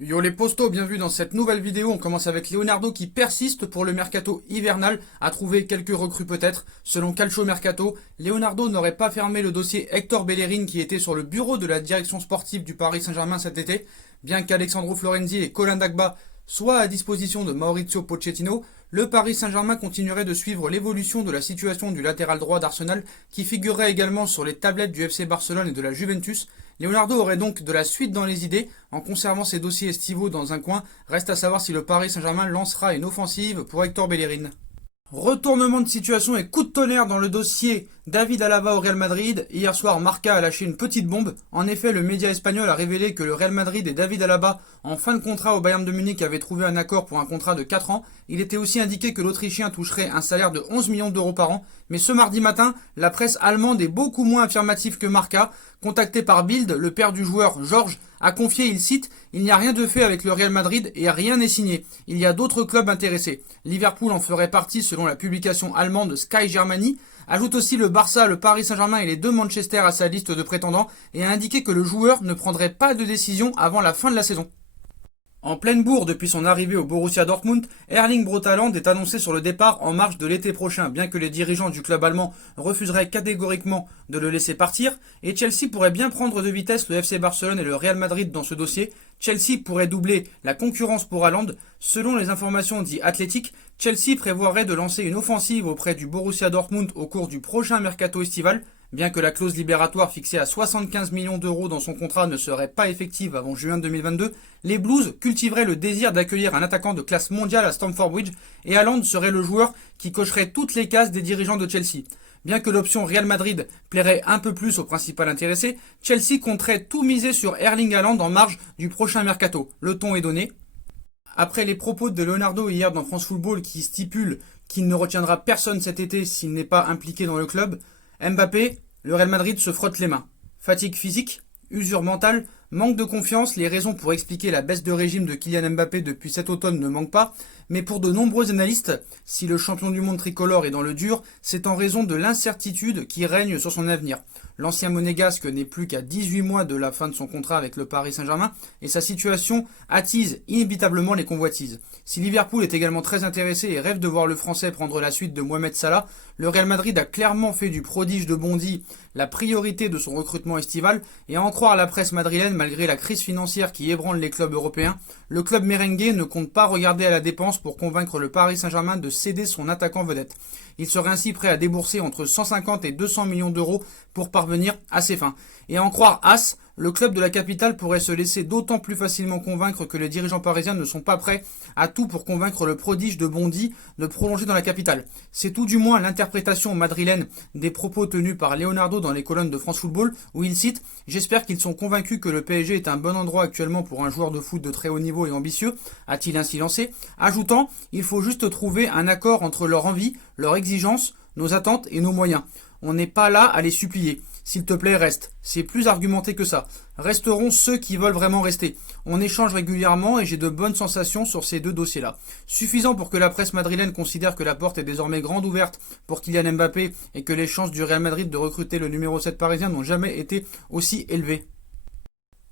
Yo les postos, bienvenue dans cette nouvelle vidéo. On commence avec Leonardo qui persiste pour le mercato hivernal, à trouver quelques recrues peut-être. Selon Calcio Mercato, Leonardo n'aurait pas fermé le dossier Hector Bellerin qui était sur le bureau de la direction sportive du Paris Saint-Germain cet été. Bien qu'Alexandro Florenzi et Colin Dagba soient à disposition de Maurizio Pochettino, le Paris Saint-Germain continuerait de suivre l'évolution de la situation du latéral droit d'Arsenal qui figurerait également sur les tablettes du FC Barcelone et de la Juventus. Leonardo aurait donc de la suite dans les idées en conservant ses dossiers estivaux dans un coin. Reste à savoir si le Paris Saint-Germain lancera une offensive pour Hector Bellerin. Retournement de situation et coup de tonnerre dans le dossier David Alaba au Real Madrid. Hier soir, Marca a lâché une petite bombe. En effet, le média espagnol a révélé que le Real Madrid et David Alaba, en fin de contrat au Bayern de Munich, avaient trouvé un accord pour un contrat de 4 ans. Il était aussi indiqué que l'Autrichien toucherait un salaire de 11 millions d'euros par an. Mais ce mardi matin, la presse allemande est beaucoup moins affirmative que Marca. Contacté par Bild, le père du joueur, Georges, a confié, il cite, « Il n'y a rien de fait avec le Real Madrid et rien n'est signé. Il y a d'autres clubs intéressés. Liverpool en ferait partie selon la publication allemande Sky Germany. Ajoute aussi le Barça, le Paris Saint-Germain et les deux Manchester à sa liste de prétendants et a indiqué que le joueur ne prendrait pas de décision avant la fin de la saison. » En pleine bourre depuis son arrivée au Borussia Dortmund, Erling Braut Haaland est annoncé sur le départ en marge de l'été prochain, bien que les dirigeants du club allemand refuseraient catégoriquement de le laisser partir, et Chelsea pourrait bien prendre de vitesse le FC Barcelone et le Real Madrid dans ce dossier. Chelsea pourrait doubler la concurrence pour Haaland. Selon les informations dit Athletic, Chelsea prévoirait de lancer une offensive auprès du Borussia Dortmund au cours du prochain mercato estival. Bien que la clause libératoire fixée à 75 millions d'euros dans son contrat ne serait pas effective avant juin 2022, les Blues cultiveraient le désir d'accueillir un attaquant de classe mondiale à Stamford Bridge et Haaland serait le joueur qui cocherait toutes les cases des dirigeants de Chelsea. Bien que l'option Real Madrid plairait un peu plus au principal intéressé, Chelsea compterait tout miser sur Erling Haaland en marge du prochain mercato. Le ton est donné. Après les propos de Leonardo hier dans France Football qui stipule qu'il ne retiendra personne cet été s'il n'est pas impliqué dans le club, Mbappé, le Real Madrid se frotte les mains. Fatigue physique, usure mentale, manque de confiance, les raisons pour expliquer la baisse de régime de Kylian Mbappé depuis cet automne ne manquent pas, mais pour de nombreux analystes, si le champion du monde tricolore est dans le dur, c'est en raison de l'incertitude qui règne sur son avenir. L'ancien monégasque n'est plus qu'à 18 mois de la fin de son contrat avec le Paris Saint-Germain et sa situation attise inévitablement les convoitises. Si Liverpool est également très intéressé et rêve de voir le Français prendre la suite de Mohamed Salah, le Real Madrid a clairement fait du prodige de Bondy la priorité de son recrutement estival et à en croire la presse madrilène, malgré la crise financière qui ébranle les clubs européens, le club merengue ne compte pas regarder à la dépense pour convaincre le Paris Saint-Germain de céder son attaquant vedette. Il serait ainsi prêt à débourser entre 150 et 200 millions d'euros pour parvenir à ses fins. Et à en croire As, le club de la capitale pourrait se laisser d'autant plus facilement convaincre que les dirigeants parisiens ne sont pas prêts à tout pour convaincre le prodige de Bondy de prolonger dans la capitale. C'est tout du moins l'interprétation madrilène des propos tenus par Leonardo dans les colonnes de France Football où il cite « J'espère qu'ils sont convaincus que le PSG est un bon endroit actuellement pour un joueur de foot de très haut niveau et ambitieux », a-t-il ainsi lancé, ajoutant « Il faut juste trouver un accord entre leur envie, leur exigence, nos attentes et nos moyens. On n'est pas là à les supplier. S'il te plaît, reste. C'est plus argumenté que ça. Resteront ceux qui veulent vraiment rester. On échange régulièrement et j'ai de bonnes sensations sur ces deux dossiers-là. Suffisant pour que la presse madrilène considère que la porte est désormais grande ouverte pour Kylian Mbappé et que les chances du Real Madrid de recruter le numéro 7 parisien n'ont jamais été aussi élevées.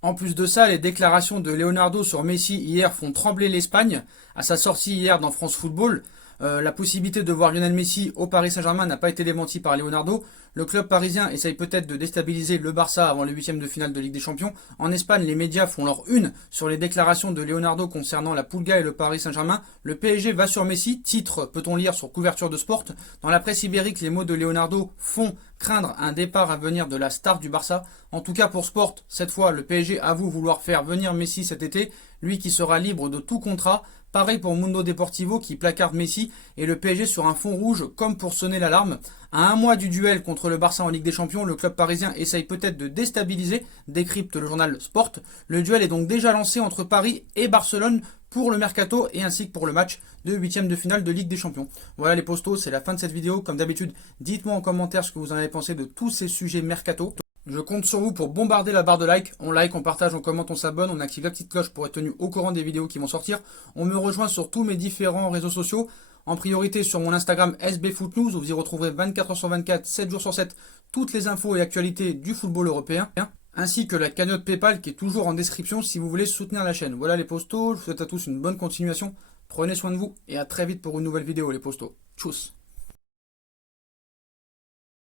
En plus de ça, les déclarations de Leonardo sur Messi hier font trembler l'Espagne. À sa sortie hier dans France Football, la possibilité de voir Lionel Messi au Paris Saint-Germain n'a pas été démentie par Leonardo. Le club parisien essaye peut-être de déstabiliser le Barça avant le 8e de finale de Ligue des Champions. En Espagne, les médias font leur une sur les déclarations de Leonardo concernant la Pulga et le Paris Saint-Germain. Le PSG va sur Messi, titre peut-on lire sur couverture de Sport. Dans la presse ibérique, les mots de Leonardo font craindre un départ à venir de la star du Barça. En tout cas pour Sport, cette fois le PSG avoue vouloir faire venir Messi cet été, lui qui sera libre de tout contrat. Pareil pour Mundo Deportivo qui placarde Messi et le PSG sur un fond rouge comme pour sonner l'alarme. À un mois du duel contre le Barça en Ligue des Champions, le club parisien essaye peut-être de déstabiliser, décrypte le journal Sport. Le duel est donc déjà lancé entre Paris et Barcelone pour le mercato et ainsi que pour le match de 8e de finale de Ligue des Champions. Voilà les postos, c'est la fin de cette vidéo. Comme d'habitude, dites-moi en commentaire ce que vous en avez pensé de tous ces sujets mercato. Je compte sur vous pour bombarder la barre de like. On like, on partage, on commente, on s'abonne, on active la petite cloche pour être tenu au courant des vidéos qui vont sortir. On me rejoint sur tous mes différents réseaux sociaux. En priorité sur mon Instagram SBFootNews où vous y retrouverez 24h sur 24, 7 jours sur 7, toutes les infos et actualités du football européen. ainsi que la cagnotte PayPal qui est toujours en description si vous voulez soutenir la chaîne. Voilà les postos, je vous souhaite à tous une bonne continuation, prenez soin de vous et à très vite pour une nouvelle vidéo les postos. Tchuss.